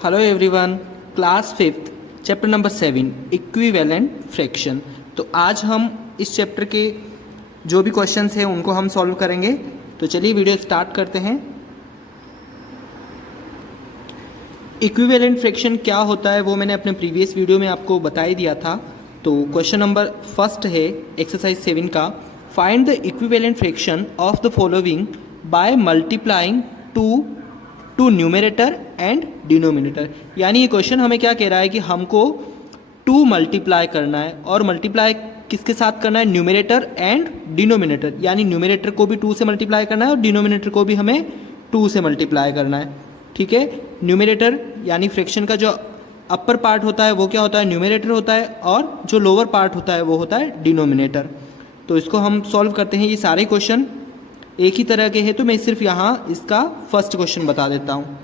Hello everyone, class 5th chapter number 7 equivalent fraction. तो आज हम इस चैप्टर के जो भी क्वेश्चंस हैं उनको हम सॉल्व करेंगे। तो चलिए वीडियो स्टार्ट करते हैं। इक्विवेलेंट फ्रैक्शन क्या होता है वो मैंने अपने प्रीवियस वीडियो में आपको बता ही दिया था। तो क्वेश्चन नंबर फर्स्ट है एक्सरसाइज 7 का, find the equivalent fraction of the following by multiplying to numerator and denominator. यानी ये क्वेश्चन हमें क्या कह रहा है कि हमको 2 मल्टीप्लाई करना है, और मल्टीप्लाई किसके साथ करना है, न्यूमरेटर एंड डिनोमिनेटर। यानी न्यूमरेटर को भी 2 से मल्टीप्लाई करना है और डिनोमिनेटर को भी हमें 2 से मल्टीप्लाई करना है। ठीक है, न्यूमरेटर यानी फ्रैक्शन का जो अपर पार्ट होता है वो क्या होता है, न्यूमरेटर होता है, और जो लोअर पार्ट होता है वो होता है डिनोमिनेटर। तो इसको हम सॉल्व करते हैं। ये सारे क्वेश्चन एक ही तरह के हैं, तो मैं सिर्फ यहाँ इसका फर्स्ट क्वेश्चन बता देता हूँ।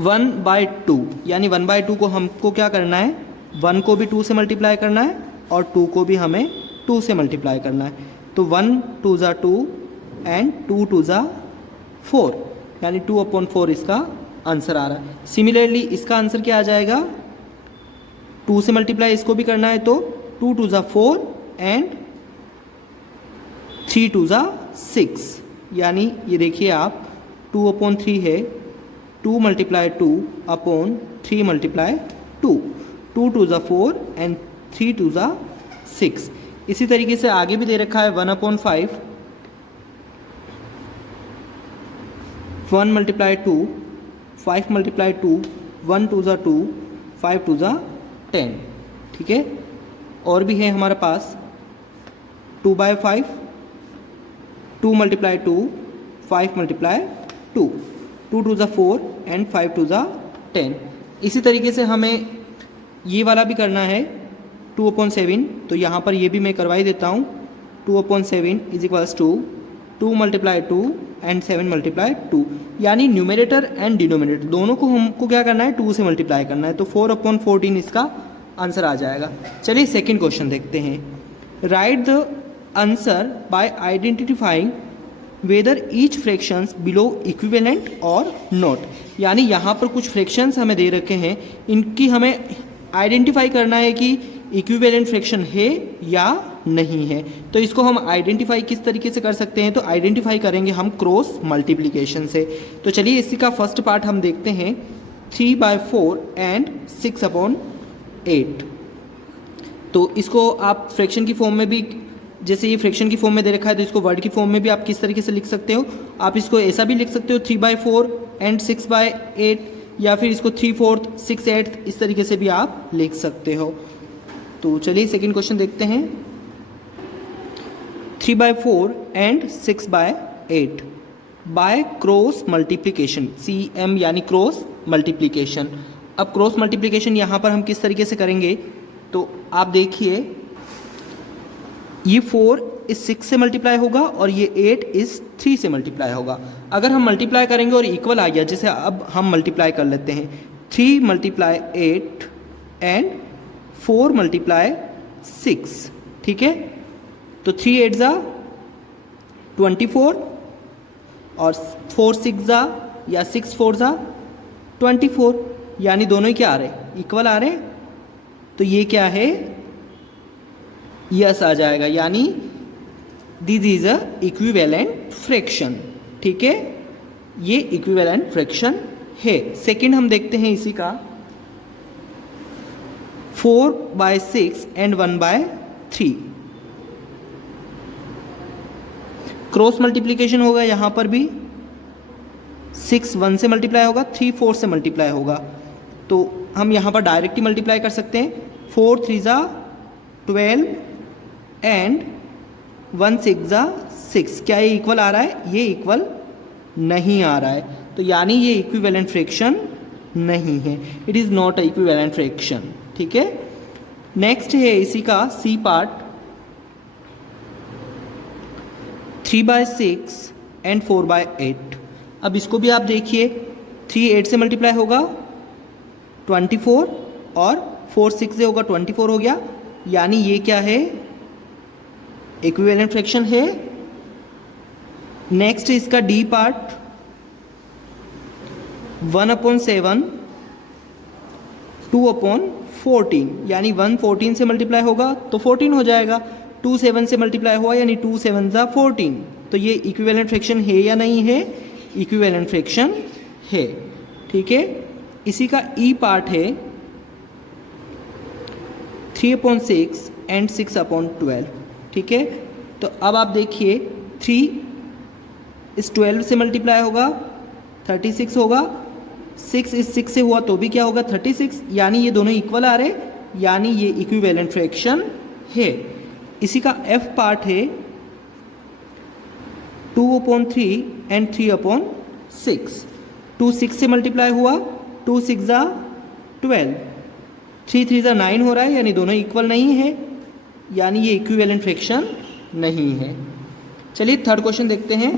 1/2 यानी 1/2 को हमको क्या करना है, 1 को भी 2 से मल्टीप्लाई करना है और 2 को भी हमें 2 से मल्टीप्लाई करना है। तो 1 2 ज़ा 2 एंड 2 2 ज़ा 4, यानी 2/4 इसका आंसर आ रहा है। सिमिलरली इसका आंसर क्या आ जाएगा, 2 से मल्टीप्लाई इसको भी करना है तो 2 2 ज़ा 4 एंड 3 2 ज़ा 6। यानी ये देखिए आप 2/3 है, 2 × 2 अपॉन 3 × 2, 2 2 ज़ा 4 एंड 3 2 ज़ा 6। इसी तरीके से आगे भी दे रखा है 1/5, 1 × 2, 5 × 2, 1 2 ज़ा 2, 5 2 ज़ा 10। ठीक है, और भी है हमारे पास 2/5, 2 × 2, 5 × 2, 2 2 ज़ा 4 एंड 5 2 ज़ा 10। इसी तरीके से हमें ये वाला भी करना है 2/7। तो यहाँ पर ये भी मैं करवा ही देता हूँ। 2/7 = 2 × 2 एंड 7 × 2। यानी न्यूमरेटर एंड डिनोमिनेटर दोनों को हमको क्या करना है, 2 से मल्टीप्लाई करना है। तो 4/14 इसका आंसर आ जाएगा। चलिए सेकेंड क्वेश्चन देखते हैं। Right the answer by identifying whether each fractions below equivalent और नॉट। यानी यहाँ पर कुछ फ्रैक्शंस हमें दे रखे हैं, इनकी हमें आइडेंटिफाई करना है कि इक्विवेलेंट फ्रैक्शन है या नहीं है। तो इसको हम आइडेंटिफाई किस तरीके से कर सकते हैं, तो आइडेंटिफाई करेंगे हम क्रॉस मल्टीप्लिकेशन से। तो चलिए इसी का फर्स्ट पार्ट हम देखते हैं, 3/4 एंड 6/8। तो इसको आप फ्रैक्शन की फॉर्म में भी, जैसे ये फ्रैक्शन की फॉर्म में दे रखा है, तो इसको वर्ड की फॉर्म में भी आप किस तरीके से लिख सकते हो। आप इसको ऐसा भी लिख सकते हो 3/4 एंड 6/8, या फिर इसको 3/4 6/8 इस तरीके से भी आप लिख सकते हो। तो चलिए सेकंड क्वेश्चन देखते हैं। 3/4 and 6/8 by cross multiplication, CM यानी क्रॉस मल्टीप्लिकेशन। अब क्रॉस मल्टीप्लिकेशन यहाँ पर हम किस तरीके से करेंगे, तो आप देखिए ये 4 इस 6 से मल्टीप्लाई होगा और ये 8 इस 3 से मल्टीप्लाई होगा। अगर हम मल्टीप्लाई करेंगे और इक्वल आ गया, जैसे अब हम मल्टीप्लाई कर लेते हैं 3 × 8 एंड 4 × 6। ठीक है, तो 3 8 ज़ा 24 और 4 6 ज़ा या 6 4 ज़ा 24, यानी दोनों ही क्या आ रहे, इक्वल आ रहे। तो ये क्या है, यस आ जाएगा, यानी this is a equivalent fraction. ठीक है, ये इक्विवेलेंट फ्रैक्शन है। सेकंड हम देखते हैं इसी का, 4/6 एंड 1/3। क्रॉस मल्टीप्लिकेशन होगा, यहाँ पर भी 6 1 से मल्टीप्लाई होगा, 3 4 से मल्टीप्लाई होगा। तो हम यहाँ पर डायरेक्टली मल्टीप्लाई कर सकते हैं। 4 3 ज़ा 12 एंड 1 6 ज़ा 6। क्या ये इक्वल आ रहा है, ये इक्वल नहीं आ रहा है, तो यानी ये इक्विवेलेंट फ्रैक्शन नहीं है, it is not a equivalent fraction. ठीक है, नेक्स्ट है इसी का सी पार्ट, 3/6 एंड 4/8। अब इसको भी आप देखिए, 3 8 से मल्टीप्लाई होगा 24 और 4 6 से होगा 24 हो गया, यानी ये क्या है, इक्विवेलेंट फ्रैक्शन है। नेक्स्ट इसका डी पार्ट, 1/7 2/14, यानी 1 14 से मल्टीप्लाई होगा तो 14 हो जाएगा, 2 7 से मल्टीप्लाई हुआ यानी 2 7 ज़ा 14। तो ये इक्विवेलेंट फ्रैक्शन है या नहीं है? इक्विवेलेंट फ्रैक्शन है। ठीक है, इसी का ई पार्ट है 3/6 एंड 6/12। ठीक है, तो अब आप देखिए 3 इस 12 से मल्टीप्लाई होगा 36 होगा, 6 इस 6 से हुआ तो भी क्या होगा 36, यानी ये दोनों इक्वल आ रहे, यानी ये इक्विवेलेंट फ्रैक्शन है। इसी का एफ पार्ट है 2/3 एंड 3/6। 2 6 से मल्टीप्लाई हुआ, 2 6 ज़ा 12, 3 3 ज़ा 9 हो रहा है, यानी दोनों इक्वल नहीं है, यानी ये इक्विवेलेंट फ्रैक्शन नहीं है। चलिए थर्ड क्वेश्चन देखते हैं।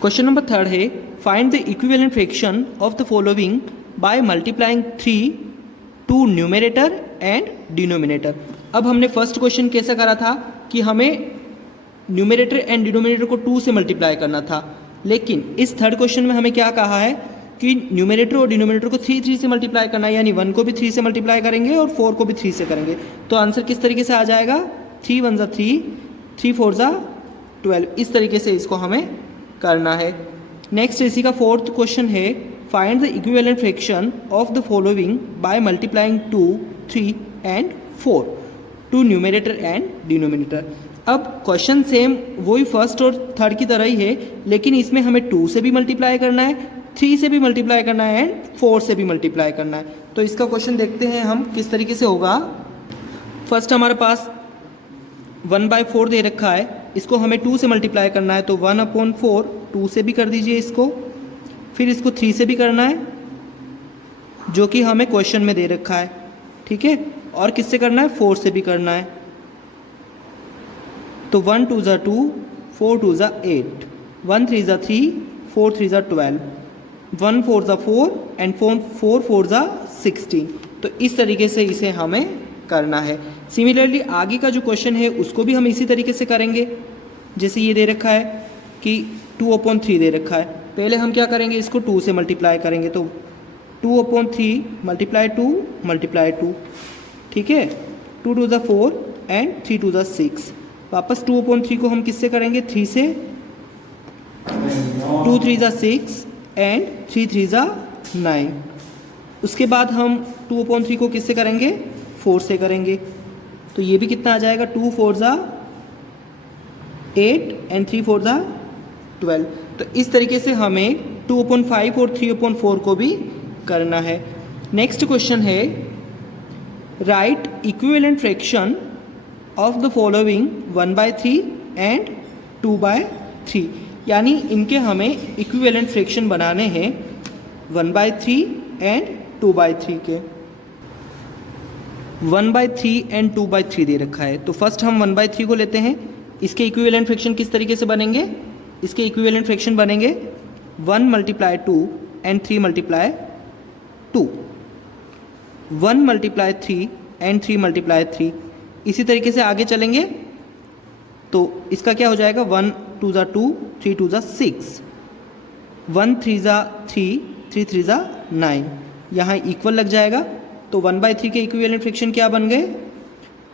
क्वेश्चन नंबर थर्ड है find the equivalent fraction of the following by multiplying 3 to numerator and denominator. अब हमने फर्स्ट क्वेश्चन कैसा करा था कि हमें न्यूमरेटर एंड डिनोमिनेटर को 2 से मल्टीप्लाई करना था, लेकिन इस थर्ड क्वेश्चन में हमें क्या कहा है कि न्यूमरेटर और डिनोमिनेटर को 3 3 से मल्टीप्लाई करना है, यानी 1 को भी 3 से मल्टीप्लाई करेंगे और 4 को भी 3 से करेंगे। तो आंसर किस तरीके से आ जाएगा? 3 1 ज़ा 3, 3 4 ज़ा 12, इस तरीके से इसको हमें करना है। नेक्स्ट इसी का फोर्थ क्वेश्चन है find the equivalent fraction of the following by multiplying 2 3 and 4 to numerator and denominator. अब क्वेश्चन सेम वही फर्स्ट और थर्ड की तरह ही है, लेकिन इसमें हमें 2 से भी मल्टीप्लाई करना है, 3 से भी मल्टीप्लाई करना है एंड 4 से भी मल्टीप्लाई करना है। तो इसका क्वेश्चन देखते हैं हम किस तरीके से होगा। फर्स्ट हमारे पास 1/4 दे रखा है, इसको हमें 2 से मल्टीप्लाई करना है, तो 1/4 2 से भी कर दीजिए इसको, फिर इसको 3 से भी करना है जो कि हमें क्वेश्चन में दे रखा है। ठीक है, और किससे करना है? 4 से भी करना है। तो 1 2 ज़ा 2, 4 2 ज़ा 8, 1 3 ज़ा 3, 4 3 ज़ा 12, 1 4 ज़ा 4 एंड 4 4 ज़ा 16। तो इस तरीके से इसे हमें करना है। सिमिलरली आगे का जो क्वेश्चन है उसको भी हम इसी तरीके से करेंगे। जैसे ये दे रखा है कि 2/3 दे रखा है, पहले हम क्या करेंगे, इसको 2 से मल्टीप्लाई करेंगे, तो 2/3 मल्टीप्लाई 2। ठीक है, 2 2 ज़ा 4 एंड 3 2 ज़ा 6। वापस 2/3 को हम किससे करेंगे? 3 से, 2 3 ज़ा 6 एंड 3 3 ज़ा 9। उसके बाद हम 2/3 को किससे करेंगे? 4 से करेंगे, तो ये भी कितना आ जाएगा? 2 4 ज़ा 8 एंड 3 4 ज़ा 12। तो इस तरीके से हमें 2/5 और 3/4 को भी करना है। नेक्स्ट क्वेश्चन है right equivalent fraction of the following 1/3 and 2/3, यानी इनके हमें इक्विवेलेंट फ्रैक्शन बनाने हैं 1/3 एंड 2/3 के। 1/3 एंड 2/3 दे रखा है, तो फर्स्ट हम 1/3 को लेते हैं। इसके इक्विवेलेंट फ्रैक्शन किस तरीके से बनेंगे? इसके इक्विवेलेंट फ्रैक्शन बनेंगे 1 × 2 एंड 3 × 2, 1 × 3 एंड 3 × 3। इसी तरीके से आगे चलेंगे तो इसका क्या हो जाएगा? 1 2 ज़ा 2, 3 2 ज़ा 6, 1 3 ज़ा 3, 3 3 ज़ा 9, यहाँ इक्वल लग जाएगा। तो 1/3 के इक्विवेलेंट फ्रैक्शन क्या बन गए?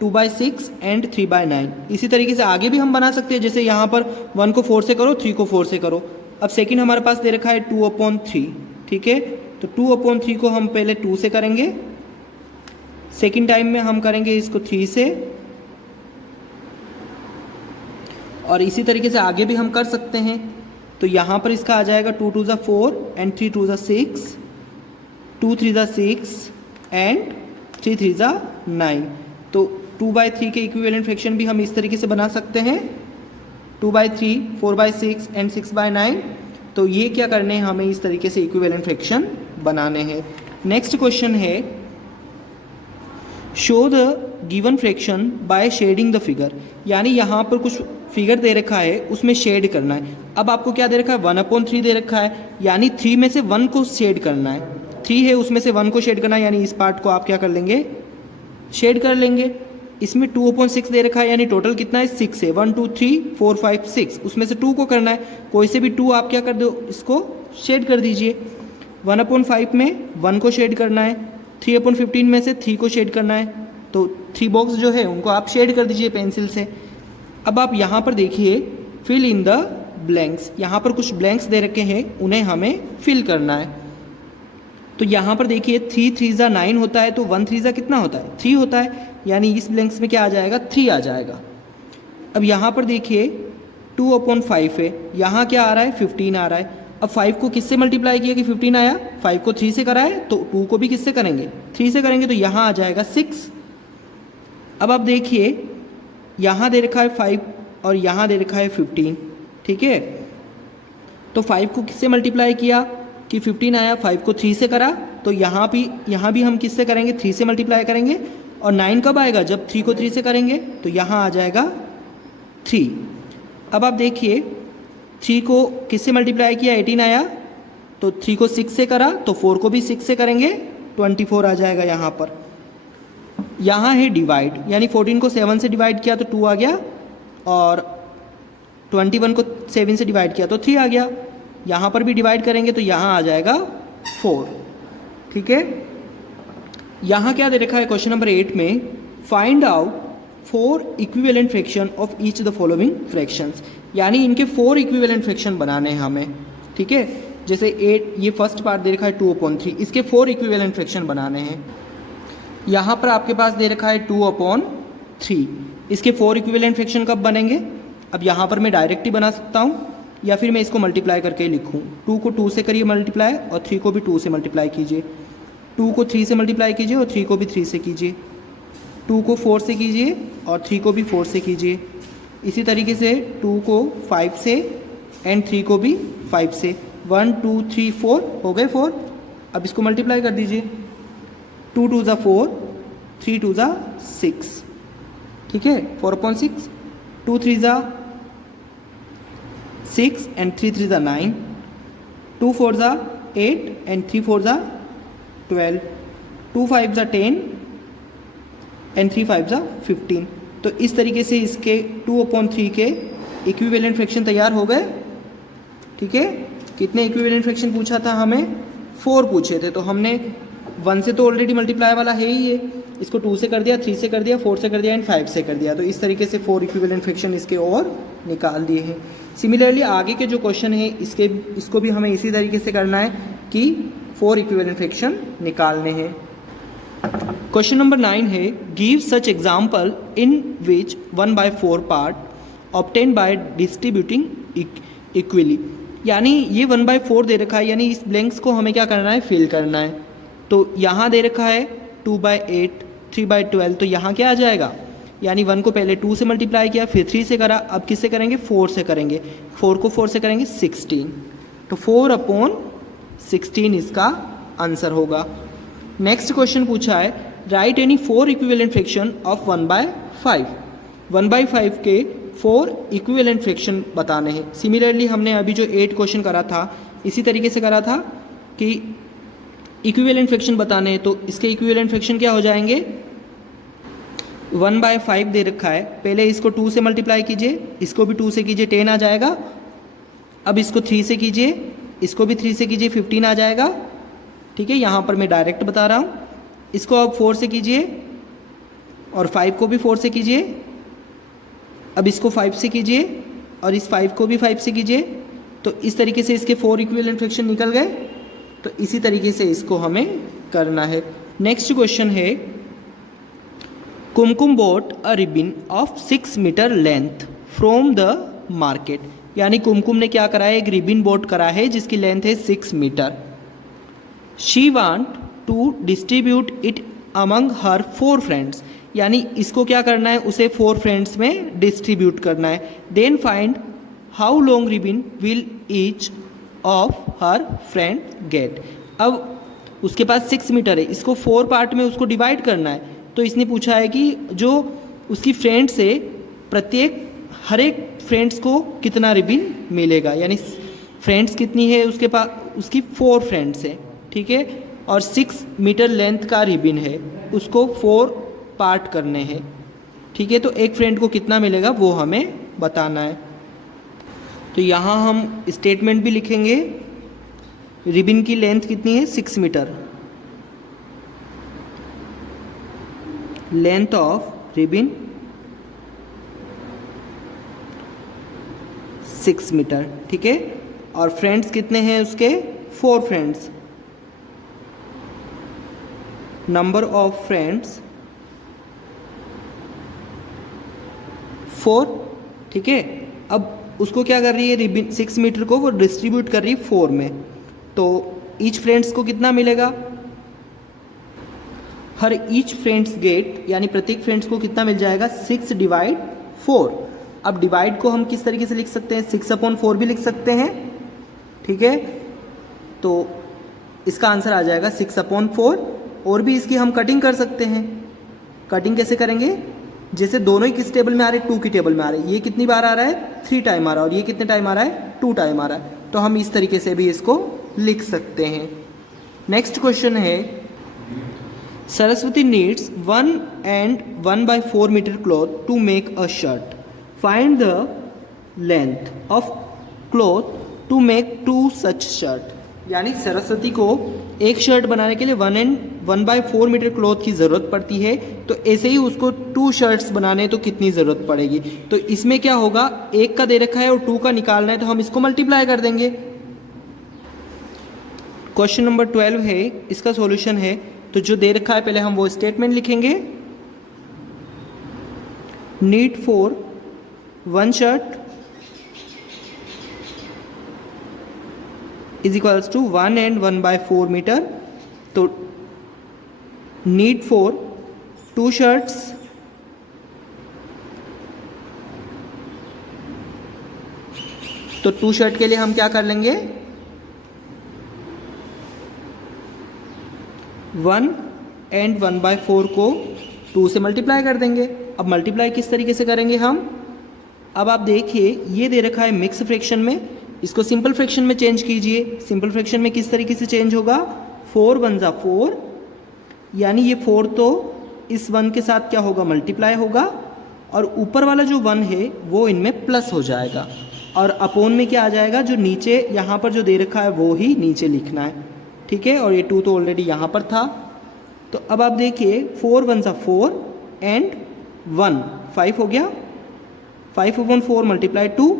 2/6 एंड 3/9। इसी तरीके से आगे भी हम बना सकते हैं, जैसे यहाँ पर 1 को 4 से करो, 3 को 4 से करो। अब सेकंड हमारे पास दे रखा है 2/3। ठीक है, तो 2/3 को हम पहले 2 से करेंगे, सेकंड टाइम में हम करेंगे इसको 3 से, और इसी तरीके से आगे भी हम कर सकते हैं। तो यहाँ पर इसका आ जाएगा 2 2 ज़ा 4 एंड 3 2 ज़ा 6, 2 3 ज़ा 6 एंड 3 3 ज़ा 9। तो 2/3 के इक्विवेलेंट फ्रैक्शन भी हम इस तरीके से बना सकते हैं, 2/3, 4/6 एंड 6/9। तो ये क्या करने हैं, हमें इस तरीके से इक्विवेलेंट फ्रैक्शन बनाने हैं। नेक्स्ट क्वेश्चन है show the given fraction by shedding the figure, यानी यहाँ पर कुछ फिगर दे रखा है उसमें शेड करना है। अब आपको क्या दे रखा है? 1/3 दे रखा है, यानी 3 में से 1 को शेड करना है। 3 है उसमें से 1 को शेड करना है, यानी इस पार्ट को आप क्या कर लेंगे? शेड कर लेंगे। इसमें 2/6 दे रखा है, यानी टोटल कितना है? 6 है। 1 2 3 4 5 6, उसमें से 2 को करना है। कोई से भी 2 आप क्या कर दो, इसको शेड कर दीजिए। 1/5 में 1 को शेड करना है, 3/15 में से 3 को शेड करना है, तो 3 बॉक्स जो है उनको आप शेड कर दीजिए पेंसिल से। अब आप यहाँ पर देखिए फिल इन द ब्लैंक्स, यहाँ पर कुछ ब्लैंक्स दे रखे हैं, उन्हें हमें फिल करना है। तो यहाँ पर देखिए 3 3 9 होता है, तो 1 3 कितना होता है 3 होता है, यानी इस ब्लैंक्स में क्या आ जाएगा 3 आ जाएगा। अब यहाँ पर देखिए 2/5 है, यहाँ क्या आ रहा है 15 आ रहा है। अब 5 को किससे मल्टीप्लाई किया कि 15 आया, 5 को 3 से करा है तो 2 को भी किससे करेंगे 3 से करेंगे, तो यहाँ आ जाएगा 6। अब आप देखिए यहाँ दे रखा है 5 और यहाँ दे रखा है 15, ठीक है। तो 5 को किससे मल्टीप्लाई किया कि 15 आया, 5 को 3 से करा, तो यहाँ भी हम किससे करेंगे 3 से मल्टीप्लाई करेंगे। और 9 कब आएगा जब 3 को 3 से करेंगे, तो यहाँ आ जाएगा 3। अब आप देखिए 3 को किससे मल्टीप्लाई किया 18 आया, तो 3 को 6 से करा, तो 4 को भी 6 से करेंगे 24 आ जाएगा यहाँ पर। यहाँ है डिवाइड, यानी 14 को 7 से डिवाइड किया तो 2 आ गया, और 21 को 7 से डिवाइड किया तो 3 आ गया। यहाँ पर भी डिवाइड करेंगे तो यहाँ आ जाएगा 4, ठीक है। यहाँ क्या दे रखा है क्वेश्चन नंबर 8 में, find out 4 equivalent fraction of each the following fractions, यानी इनके 4 इक्विवेलेंट फ्रैक्शन बनाने हैं हमें, ठीक है। जैसे 8 ये फर्स्ट पार्ट दे रखा है 2/3, इसके 4 इक्विवेलेंट फ्रैक्शन बनाने हैं। यहाँ पर आपके पास दे रखा है 2/3, इसके 4 इक्विवेलेंट फ्रैक्शन कब बनेंगे। अब यहाँ पर मैं डायरेक्ट ही बना सकता हूँ, या फिर मैं इसको मल्टीप्लाई करके लिखूँ। 2 को 2 से करिए मल्टीप्लाई, और 3 को भी 2 से मल्टीप्लाई कीजिए। 2 को 3 से मल्टीप्लाई कीजिए और 3 को भी 3 से कीजिए। 2 को 4 से कीजिए और 3 को भी 4 से कीजिए। इसी तरीके से 2 को 5 से एंड 3 को भी 5 से। 1 2 3 4 हो गए 4। अब इसको मल्टीप्लाई कर दीजिए। 2 2 ज़ा 4, 3 2 ज़ा 6, ठीक है। 4/6, 2 3 ज़ा 6 एंड 3 3 ज़ा 9, 2 4 ज़ा 8 एंड 3 4 ज़ा 12, 2 5 ज़ा 10 एंड 3 5 ज़ा 15। तो इस तरीके से इसके 2/3 के इक्विवेलेंट फ्रैक्शन तैयार हो गए, ठीक है। कितने इक्विवेलेंट फ्रैक्शन पूछा था हमें, 4 पूछे थे, तो हमने 1 से तो ऑलरेडी मल्टीप्लाई वाला है ही ये, इसको 2 से कर दिया, 3 से कर दिया, 4 से कर दिया एंड 5 से कर दिया। तो इस तरीके से 4 इक्विवेलेंट फ्रैक्शन इसके और निकाल दिए हैं। सिमिलरली आगे के जो क्वेश्चन है इसको भी हमें इसी तरीके से करना है कि 4 इक्विवेलेंट फ्रैक्शन निकालने हैं। क्वेश्चन नंबर 9 है, give such example in which 1/4 part obtain bye distributing equally, यानी ये 1/4 दे रखा है, यानी इस ब्लैंक्स को हमें क्या करना है फिल करना है। तो यहाँ दे रखा है 2/8, 3/12, तो यहाँ क्या आ जाएगा, यानी 1 को पहले 2 से मल्टीप्लाई किया, फिर 3 से करा, अब किससे करेंगे 4 से करेंगे। 4 को 4 से करेंगे 16, तो 4/16 इसका आंसर होगा। नेक्स्ट क्वेश्चन पूछा है, right any 4 equivalent fraction of 1/5। 1/5 के 4 इक्विवेलेंट फ्रैक्शन बताने हैं। सिमिलरली हमने अभी जो 8 क्वेश्चन करा था इसी तरीके से करा था कि इक्विवेलेंट फ्रैक्शन बताने हैं, तो इसके इक्विवेलेंट फ्रैक्शन क्या हो जाएंगे, 1/5 दे रखा है, पहले इसको 2 से मल्टीप्लाई कीजिए, इसको भी 2 से कीजिए, 10 आ जाएगा। अब इसको 3 से कीजिए, इसको भी 3 से कीजिए, 15 आ जाएगा, ठीक है। यहाँ पर मैं डायरेक्ट बता रहा हूँ। इसको अब 4 से कीजिए और 5 को भी 4 से कीजिए। अब इसको 5 से कीजिए और इस 5 को भी 5 से कीजिए। तो इस तरीके से इसके 4 इक्विवेलेंट फ्रैक्शन निकल गए। तो इसी तरीके से इसको हमें करना है। नेक्स्ट क्वेश्चन है, Kumkum bought a ribbon of 6 metre length from the market, यानी कुमकुम ने क्या करा है, एक रिबन बॉट करा है जिसकी लेंथ है 6 metre. She want to distribute it among her 4 friends, यानी इसको क्या करना है, उसे 4 फ्रेंड्स में डिस्ट्रीब्यूट करना है। Then find how long ribbon will each of her friend get. अब उसके पास 6 मीटर है, इसको 4 पार्ट में उसको डिवाइड करना है। तो इसने पूछा है कि जो उसकी फ्रेंड्स है प्रत्येक हर एक फ्रेंड्स को कितना रिबन मिलेगा, यानी फ्रेंड्स कितनी है उसके पास, उसकी 4 फ्रेंड्स है, ठीक है। और 6 मीटर लेंथ का रिबन है, उसको 4 पार्ट करने हैं, ठीक है। तो एक फ्रेंड को कितना मिलेगा वो हमें बताना है। तो यहाँ हम स्टेटमेंट भी लिखेंगे रिबन की लेंथ कितनी है 6 metre, length of ribbon 6 metre, ठीक है। और फ्रेंड्स कितने हैं उसके 4 फ्रेंड्स, नंबर ऑफ फ्रेंड्स 4, ठीक है। अब उसको क्या कर रही है, रिबन 6 मीटर को वो डिस्ट्रीब्यूट कर रही है 4 में, तो ईच फ्रेंड्स को कितना मिलेगा, हर ईच फ्रेंड्स गेट यानी प्रत्येक फ्रेंड्स को कितना मिल जाएगा 6/4। अब डिवाइड को हम किस तरीके से लिख सकते हैं, 6/4 भी लिख सकते हैं, ठीक है। तो इसका आंसर आ जाएगा 6/4। और भी इसकी हम कटिंग कर सकते हैं। कटिंग कैसे करेंगे, जैसे दोनों ही किस टेबल में आ रहे हैं, 2 की टेबल में आ रहे हैं, ये कितनी बार आ रहा है 3 टाइम आ रहा है, और ये कितने टाइम आ रहा है 2 टाइम आ रहा है, तो हम इस तरीके से भी इसको लिख सकते हैं। नेक्स्ट क्वेश्चन है, Saraswati needs 1 and 1/4 metre cloth to make a shirt, find the length of cloth to make 2 such shirt. यानी सरस्वती को एक शर्ट बनाने के लिए 1 and 1/4 मीटर क्लॉथ की ज़रूरत पड़ती है, तो ऐसे ही उसको 2 शर्ट्स बनाने तो कितनी ज़रूरत पड़ेगी। तो इसमें क्या होगा, एक का दे रखा है और 2 का निकालना है, तो हम इसको मल्टीप्लाई कर देंगे। क्वेश्चन नंबर 12 है, इसका सॉल्यूशन है, तो जो दे रखा है पहले हम वो स्टेटमेंट लिखेंगे, need for 1 shirt is equals to 1 and 1/4 metre, तो नीड फॉर 2 शर्ट्स तो 2 शर्ट के लिए हम क्या कर लेंगे, 1 and 1/4 को 2 से मल्टीप्लाई कर देंगे। अब मल्टीप्लाई किस तरीके से करेंगे हम, अब आप देखिए ये दे रखा है मिक्स फ्रैक्शन में, इसको सिंपल फ्रैक्शन में चेंज कीजिए। सिंपल फ्रैक्शन में किस तरीके से चेंज होगा, 4 1 जा 4, यानी ये 4 तो इस 1 के साथ क्या होगा मल्टीप्लाई होगा, और ऊपर वाला जो 1 है वो इनमें प्लस हो जाएगा, और अपोन में क्या आ जाएगा, जो नीचे यहाँ पर जो दे रखा है वो ही नीचे लिखना है, ठीक है। और ये 2 तो ऑलरेडी यहाँ पर था। तो अब आप देखिए 4 1 जा 4 एंड 1 5 हो गया, 5/4 मल्टीप्लाई 2।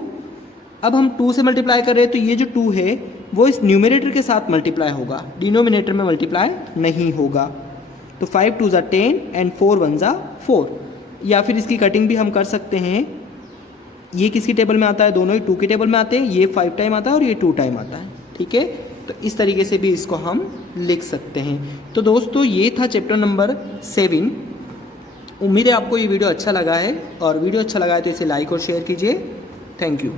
अब हम 2 से मल्टीप्लाई कर रहे हैं, तो ये जो 2 है वो इस न्यूमरेटर के साथ मल्टीप्लाई होगा, डिनोमिनेटर में मल्टीप्लाई नहीं होगा। तो 5 2 जा 10 एंड 4 1 जा 4। या फिर इसकी कटिंग भी हम कर सकते हैं, ये किसकी टेबल में आता है, दोनों ही 2 की टेबल में आते हैं, ये 5 टाइम आता है और ये 2 टाइम आता है, ठीक है। तो इस तरीके से भी इसको हम लिख सकते हैं। तो दोस्तों ये था चैप्टर नंबर 7। उम्मीद है आपको ये वीडियो अच्छा लगा है, और वीडियो अच्छा लगा है तो इसे लाइक और शेयर कीजिए। Thank you.